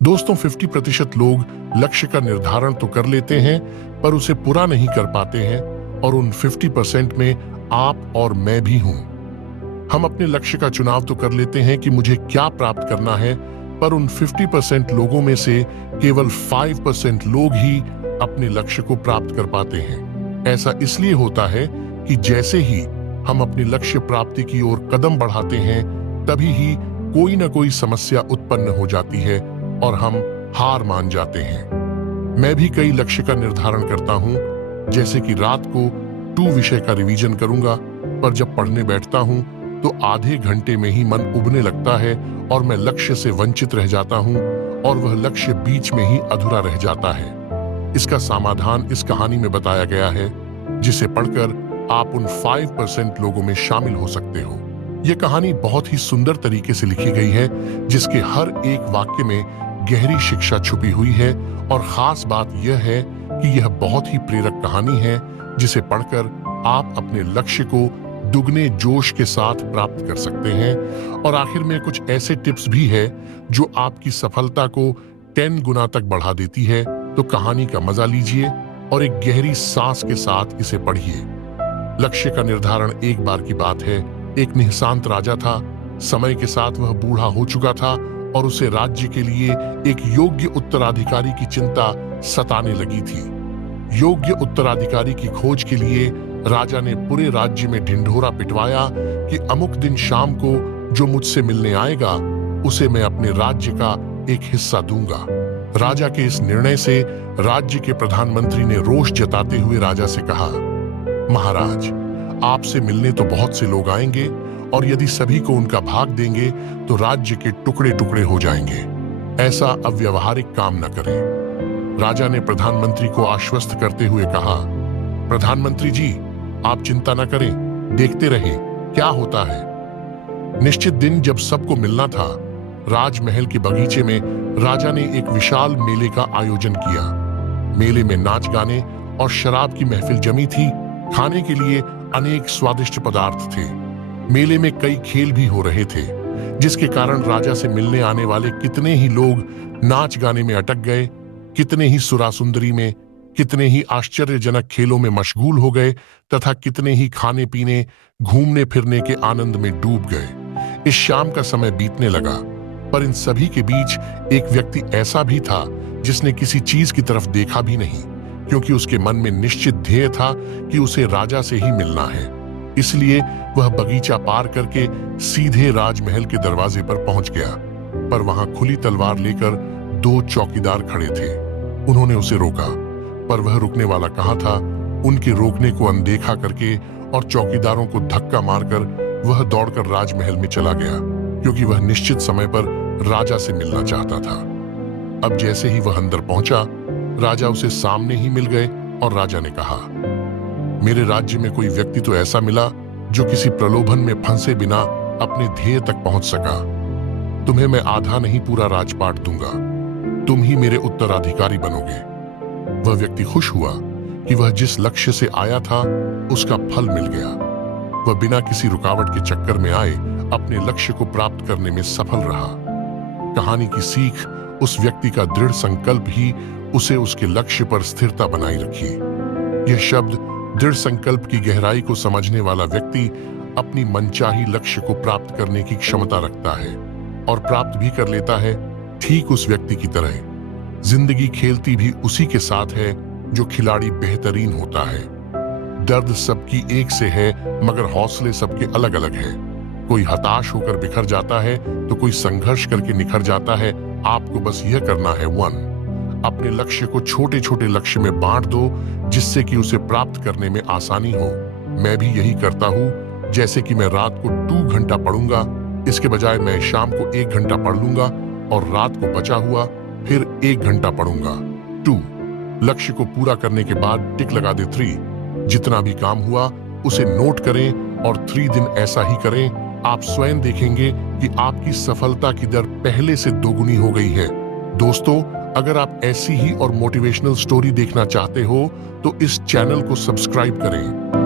दोस्तों 50% लोग लक्ष्य का निर्धारण तो कर लेते हैं पर उसे पूरा नहीं कर पाते हैं और उन 50% में आप और मैं भी हूं। हम अपने लक्ष्य का चुनाव तो कर लेते हैं कि मुझे क्या प्राप्त करना है, पर उन 50% लोगों में से केवल 5% लोग ही अपने लक्ष्य को प्राप्त कर पाते हैं। ऐसा इसलिए होता है कि जैसे ही हम अपनी लक्ष्य प्राप्ति की ओर कदम बढ़ाते हैं तभी ही कोई ना कोई समस्या उत्पन्न हो जाती है और हम हार मान जाते हैं। मैं भी कई लक्ष्य का निर्धारण करता हूं, जैसे कि रात को 2 विषय का रिवीजन करूंगा, पर जब पढ़ने बैठता हूं तो आधे घंटे में ही मन उबने लगता है और मैं लक्ष्य से वंचित रह जाता हूं और वह लक्ष्य बीच में ही अधूरा रह जाता है। इसका समाधान इस कहानी में बताया गया है, जिसे पढ़कर आप उन 5% लोगों में शामिल हो सकते हो। यह कहानी बहुत ही सुंदर तरीके से लिखी गई है, जिसके हर एक वाक्य में गहरी शिक्षा छुपी हुई है और खास बात यह है कि यह बहुत ही प्रेरक कहानी है, जिसे पढ़कर आप अपने लक्ष्य को दुगने जोश के साथ प्राप्त कर सकते हैं। और आखिर में कुछ ऐसे टिप्स भी है जो आपकी सफलता को 10 गुना तक बढ़ा देती है। तो कहानी का मजा लीजिए और एक गहरी सांस के साथ इसे पढ़िए। लक्ष्य का निर्धारण एक बार की बात है। एक निहसांत राजा था। समय के साथ वह बूढ़ा हो चुका था और उसे राज्य के लिए एक योग्य उत्तराधिकारी की चिंता सताने लगी थी। योग्य उत्तराधिकारी की खोज के लिए राजा ने पूरे राज्य में ढिंढोरा पिटवाया कि अमुक दिन शाम को जो मुझसे मिलने आएगा उसे मैं अपने राज्य का एक हिस्सा दूंगा। राजा के इस निर्णय से राज्य के प्रधानमंत्री ने रोष जताते हुए राजा से कहा, महाराज, आपसे मिलने तो बहुत से लोग आएंगे और यदि सभी को उनका भाग देंगे तो राज्य के टुकड़े टुकड़े हो जाएंगे। ऐसा अव्यावहारिक काम न करें। राजा ने प्रधानमंत्री को आश्वस्त करते हुए कहा, प्रधानमंत्री जी, आप चिंता न करें, देखते रहें क्या होता है। निश्चित दिन जब सबको मिलना था, राजमहल के बगीचे में राजा ने एक विशाल मेले का आयोजन किया। मेले में नाच गाने और शराब की महफिल जमी थी। खाने के लिए अनेक स्वादिष्ट पदार्थ थे। मेले में कई खेल भी हो रहे थे, जिसके कारण राजा से मिलने आने वाले कितने ही लोग नाच गाने में अटक गए, कितने ही सुरासुंदरी में, कितने ही आश्चर्यजनक खेलों में मशगूल हो गए तथा कितने ही खाने पीने, घूमने फिरने के आनंद में डूब गए। इस शाम का समय बीतने लगा, पर इन सभी के बीच एक व्यक्ति ऐसा भी था जिसने किसी चीज की तरफ देखा भी नहीं, क्योंकि उसके मन में निश्चित ध्येय था कि उसे राजा से ही मिलना है। इसलिए वह बगीचा पार करके सीधे राजमहल के दरवाजे पर पहुंच गया, पर वहां खुली तलवार लेकर 2 चौकीदार खड़े थे। उन्होंने उसे रोका, पर वह रुकने वाला कहाँ था। उनके रोकने को अनदेखा करके और चौकीदारों को धक्का मारकर वह दौड़कर राजमहल में चला गया, क्योंकि वह निश्चित समय पर राजा से मिलना चाहता था। अब जैसे ही वह अंदर पहुंचा, राजा उसे सामने ही मिल गए और राजा ने कहा, मेरे राज्य में कोई व्यक्ति तो ऐसा मिला जो किसी प्रलोभन में फंसे बिना अपने ध्येय तक पहुंच सका। तुम्हें मैं आधा नहीं पूरा राजपाट दूंगा, तुम ही मेरे उत्तराधिकारी बनोगे। वह व्यक्ति खुश हुआ कि वह जिस लक्ष्य से आया था उसका फल मिल गया। वह बिना किसी रुकावट के चक्कर में आए अपने लक्ष्य को प्राप्त करने में सफल रहा। कहानी की सीख, उस व्यक्ति का दृढ़ संकल्प ही उसे उसके लक्ष्य पर स्थिरता बनाए रखी। यह शब्द दृढ़ संकल्प की गहराई को समझने वाला व्यक्ति अपनी मनचाही लक्ष्य को प्राप्त करने की क्षमता रखता है और प्राप्त भी कर लेता है, ठीक उस व्यक्ति की तरह। जिंदगी खेलती भी उसी के साथ है जो खिलाड़ी बेहतरीन होता है। दर्द सबकी एक से है, मगर हौसले सबके अलग अलग है। कोई हताश होकर बिखर जाता है तो कोई संघर्ष करके निखर जाता है। आपको बस यह करना है, 1, अपने लक्ष्य को छोटे छोटे लक्ष्य में बांट दो, जिससे कि उसे प्राप्त करने में आसानी हो। मैं भी यही करता हूँ। जैसे कि मैं रात को 2 घंटा पढ़ूंगा, इसके बजाय मैं शाम को 1 घंटा पढ़ लूंगा और रात को बचा हुआ फिर 1 घंटा पढ़ूंगा। 2, लक्ष्य को पूरा करने के बाद टिक लगा दे। 3, जितना भी काम हुआ उसे नोट करें और 3 दिन ऐसा ही करें। आप स्वयं देखेंगे कि आपकी सफलता की दर पहले से 2 गुनी हो गई है। दोस्तों, अगर आप ऐसी ही और मोटिवेशनल स्टोरी देखना चाहते हो तो इस चैनल को सब्सक्राइब करें।